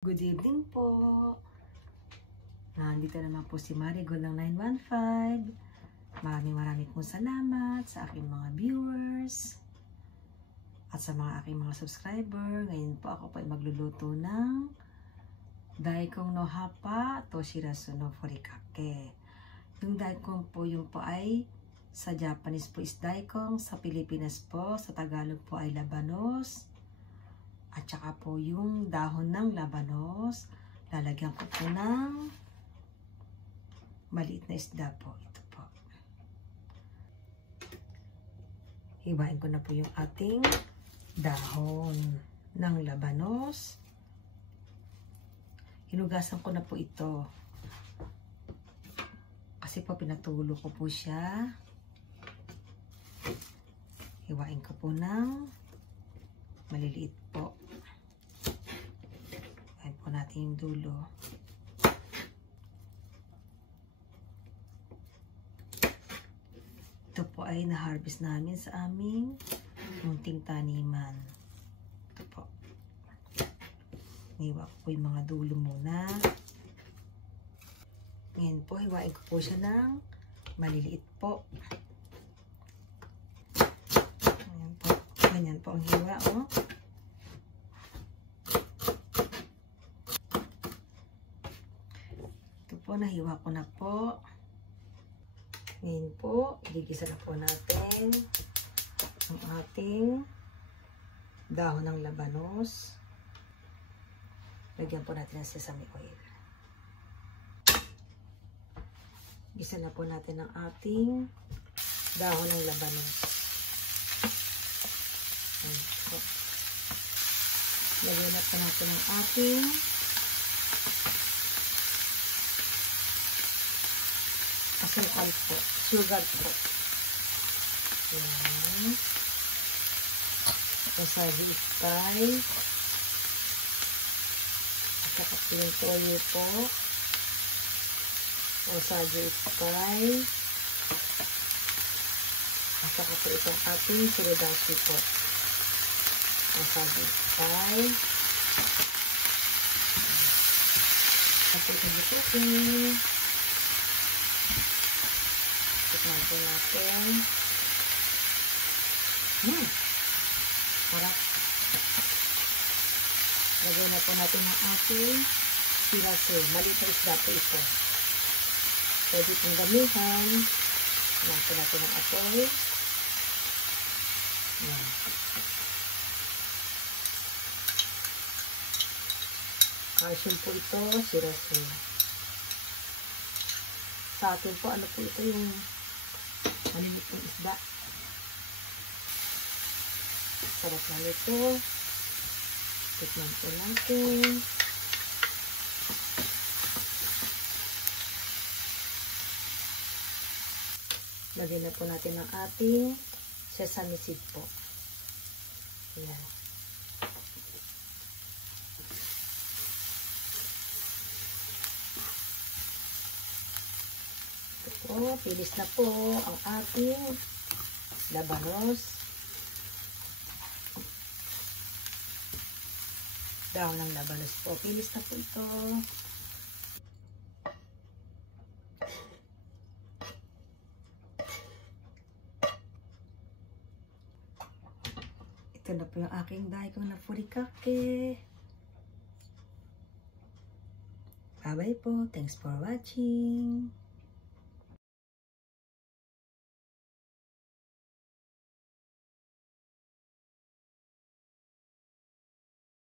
Good evening po. Nandito naman po si Marigold ng 915. Maraming pong salamat sa aking mga viewers at sa aking mga subscriber. Ngayon po ako po ay magluluto ng daikong no hapa toshirasu no furikake. Yung daikong po, yung po ay sa Japanese po is daikong, sa Pilipinas po, sa Tagalog po ay labanos. At saka po yung dahon ng labanos, lalagyan ko po ng maliit na isda po. Ito po. Hiwain ko na po yung ating dahon ng labanos. Hinugasan ko na po ito. Kasi po pinatulo ko po siya. Hiwain ko po ng maliliit po. Ayan po natin yung dulo. Ito po ay na-harvest namin sa aming munting taniman. Ito po. Niwa ko po yung mga dulo muna. Ngayon po, hiwain ko po siya ng maliliit po. Ayan po. Ganyan po ang hiwa, oh. Ito po, nahiwa ko na po. Ngayon po, igigisa na po natin ang ating dahon ng labanos. Lagyan po natin ng sesame oil. Gisa na po natin ang ating dahon ng labanos. Ayan po. Lagyan na po natin ang ating asukal po. Sugar po. Ayan. Wasabi spice. At saka po yung toyo po. Wasabi spice. At saka po itong ating suridashi po. Wasabi spice. At ito dito po. Tikman po natin. Harap. Lagyan na po natin ang ating siraso. Maliit na isda po ito. Pwede pong gamihan. Lagyan po natin ang apoy. Yan. Calcium po ito, siraso. Sa atin po, ano po ito yung malimit ng isda. Sarap na nito. Tikman po natin. Lagyan na po natin ang ating sesame seed po. Ayan. Ito, pilis na po ang ating labanos. Dahon ng labanos po. Pilis na po ito. Ito na po yung aking daikong na furikake. Bye-bye po. Thanks for watching.